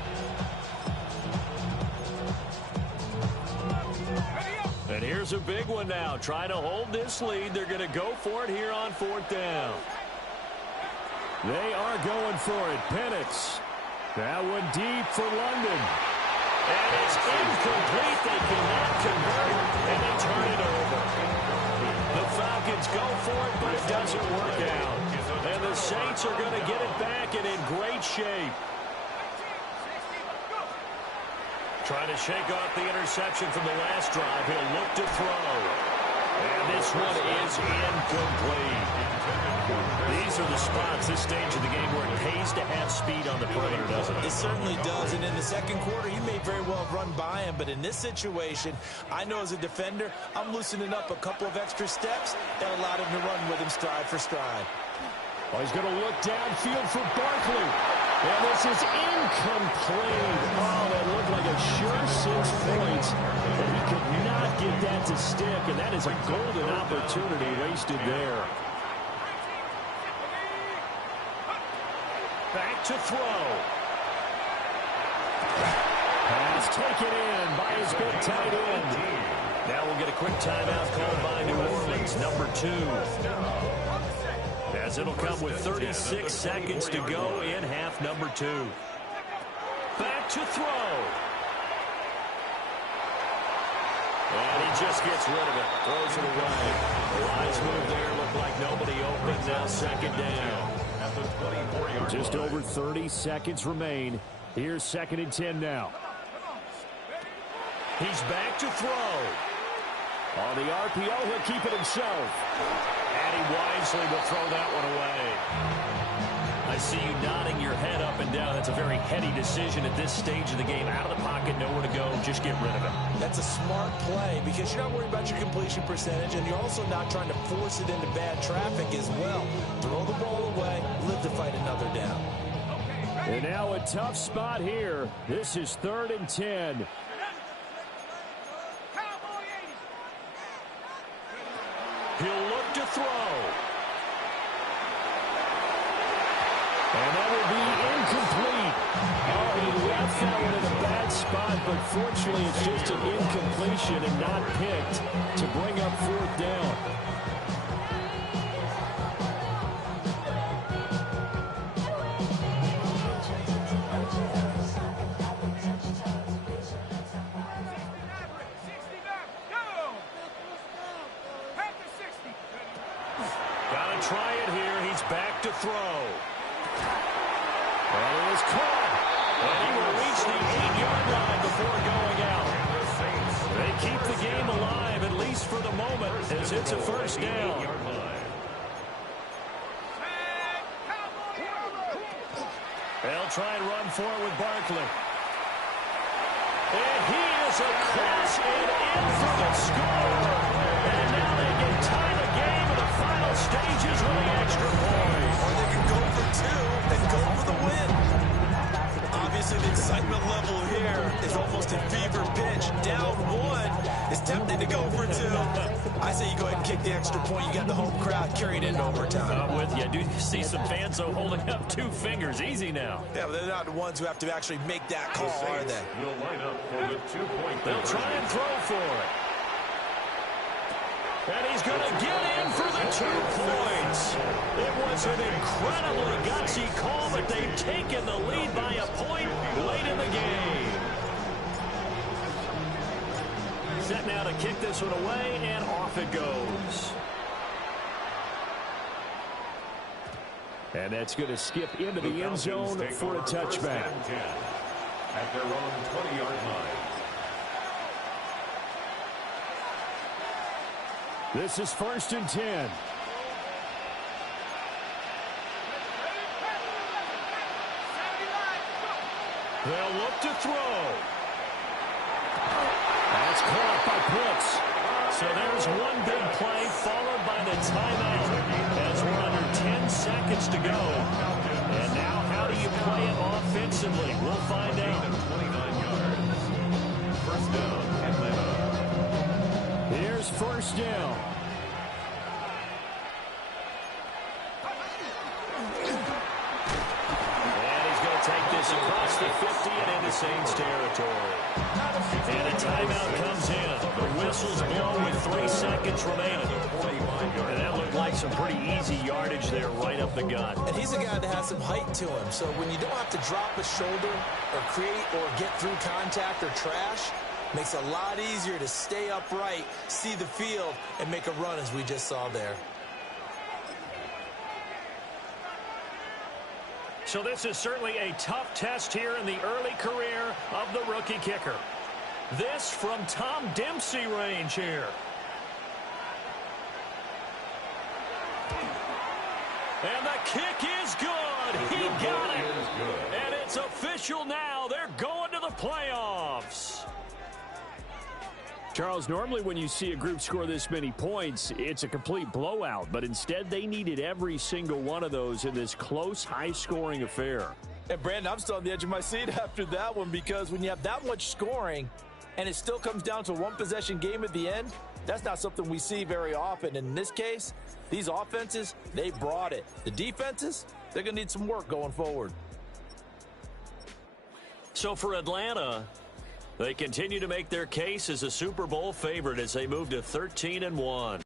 And here's a big one now. Trying to hold this lead. They're going to go for it here on 4th down. They are going for it. Penix. That one deep for London. And it's incomplete. They cannot convert, and they turn it over. The Falcons go for it, but it doesn't work out. And the Saints are going to get it back and in great shape. Trying to shake off the interception from the last drive. He'll look to throw. And this one is incomplete. These are the spots, this stage of the game, where it pays to have speed on the perimeter, doesn't it? It certainly does. And in the second quarter, he may very well have run by him. But in this situation, I know as a defender, I'm loosening up a couple of extra steps that allowed him to run with him stride for stride. Oh, he's going to look downfield for Barkley. And this is incomplete. Oh, that looked like a sure 6 points. And he could not get that to stick. And that is a golden opportunity wasted there. Back to throw. Pass taken in by his big tight end. Now we'll get a quick timeout called by New Orleans, number 2. As it'll come with 36 seconds to go in half number 2. Back to throw. And he just gets rid of it. Throws it away. The lines move there. Look like nobody open. Now 2nd down. Just over 30 seconds remain. Here's 2nd and 10 now. He's back to throw. On the RPO, he'll keep it himself. And he wisely will throw that one away. I see you nodding your head up and down. That's a very heady decision at this stage of the game. Out of the pocket, nowhere to go. Just get rid of it. That's a smart play because you're not worried about your completion percentage, and you're also not trying to force it into bad traffic as well. Throw the ball away, live to fight another down. And now a tough spot here. This is 3rd and 10. He'll look to throw. And that will be incomplete. Oh, he left that one in a bad spot, but fortunately it's just an incompletion and not picked to bring up 4th down. Gotta try it here. He's back to throw. And it is caught. And he will reach the 8-yard line before going out. They keep the game alive, at least for the moment, as it's a 1st down. They'll try and run for it with Barkley. And he is across and in for the score. And now they can tie the game in the final stages with the extra point. Or they can go for 2 and go for the win. Obviously, the excitement level here is almost a fever pitch. Down 1. It's tempting to go for 2. I say you go ahead and kick the extra point. You got the home crowd carried into overtime. I'm with you. I do see some fans though holding up 2 fingers. Easy now. Yeah, but they're not the ones who have to actually make that call, are they? Will line up for the 2-point. They'll try and throw for it. And he's going to get in for the 2 points. It was an incredibly gutsy call, but they've taken the lead by a point late in the game. Set now to kick this one away, and off it goes. And that's going to skip into the end zone for a touchback. At their own 20-yard line. This is 1st and 10. They'll look to throw. That's caught by Pitts. So there's one big play followed by the timeout as we're under 10 seconds to go. And now how do you play it offensively? We'll find out. 29 yards. 1st down, Atlanta. Here's 1st down. this across the 50 and into Saints territory. And a timeout comes in. The whistle's blown with 3 seconds remaining. And that looked like some pretty easy yardage there right up the gut. And he's a guy that has some height to him. So when you don't have to drop a shoulder or create or get through contact or trash, makes it a lot easier to stay upright, see the field, and make a run as we just saw there. So this is certainly a tough test here in the early career of the rookie kicker. This from Tom Dempsey range here. And the kick is good. He got it. And it's official now. They're going to the playoffs. Charles, normally when you see a group score this many points, it's a complete blowout. But instead, they needed every single one of those in this close, high-scoring affair. And, Brandon, I'm still on the edge of my seat after that one because when you have that much scoring and it still comes down to a one-possession game at the end, that's not something we see very often. And in this case, these offenses, they brought it. The defenses, they're going to need some work going forward. So for Atlanta, they continue to make their case as a Super Bowl favorite as they move to 13-1.